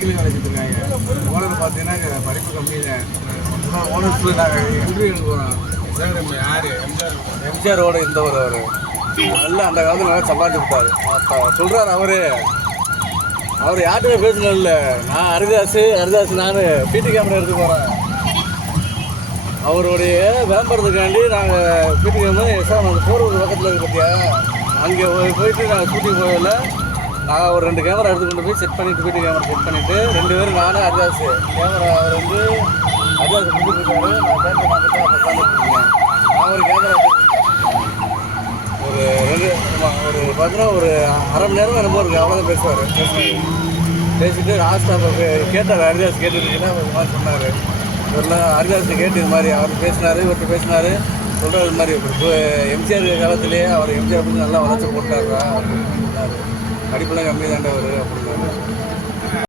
Medical college இருக்காங்க. Owner பார்த்தீங்கன்னா படிப்பு கம்மி தான். ஓனர் நாங்கள் இன்டர்வியூ எடுக்கிறோம். யார் எம்ஜிஆரோட இருந்தவர் அவர். நல்லா அந்த காலத்தில் நல்லா சம்பாதிச்சு விட்டார் சொல்கிறார் அவர் யார்கிட்ட பேசணும் இல்லை. நான் ஹரிதாஸ் நான் பிடி கேமரா எடுத்து போகிறேன். அவருடைய விளம்பரத்துக்காண்டி நாங்கள் பிடி கேமரா சார் நாங்கள் போகிறது பக்கத்தில் இருக்கு பார்த்தியா, அங்கே போயிட்டு நாங்கள் ஷூட்டிங் போகல. நான் ஒரு 2 கேமரா எடுத்து கொண்டு போய் செட் பண்ணிவிட்டு பிடி கேமரா செட் பண்ணிவிட்டு 2 பேரும் நானும் ஹரிதாஸ் கேமரா அவர் வந்து ஹரிதாஸ் முடிச்சுருக்காரு. நான் பேச பார்த்துட்டு அப்போ உட்காந்துருக்கேன். நான் ஒரு கேமரா ஒரு பார்த்தீங்கன்னா ஒரு அரை மணி நேரம் என்னமோ இருக்குது. அவ்வளோதான் பேசுவார். பேசிட்டு லாஸ்ட் அப்போ கேட்டார். ஹரிதாஸ் கேட்டுருக்கீங்கன்னா ஒரு மாதிரி சொன்னார். இவரெல்லாம் ஹரிதாஸ் கேட்டு இது மாதிரி அவர் பேசினார், இவர்கிட்ட பேசினார். சொல்கிறார் இது மாதிரி எம்ஜிஆர் காலத்திலேயே அவர் எம்ஜிஆர் வந்து நல்லா வளர்ச்சி போட்டாரா அப்படின்னு சொன்னார். படிப்பெல்லாம் கம்மி தாண்டவர் அப்படின்னு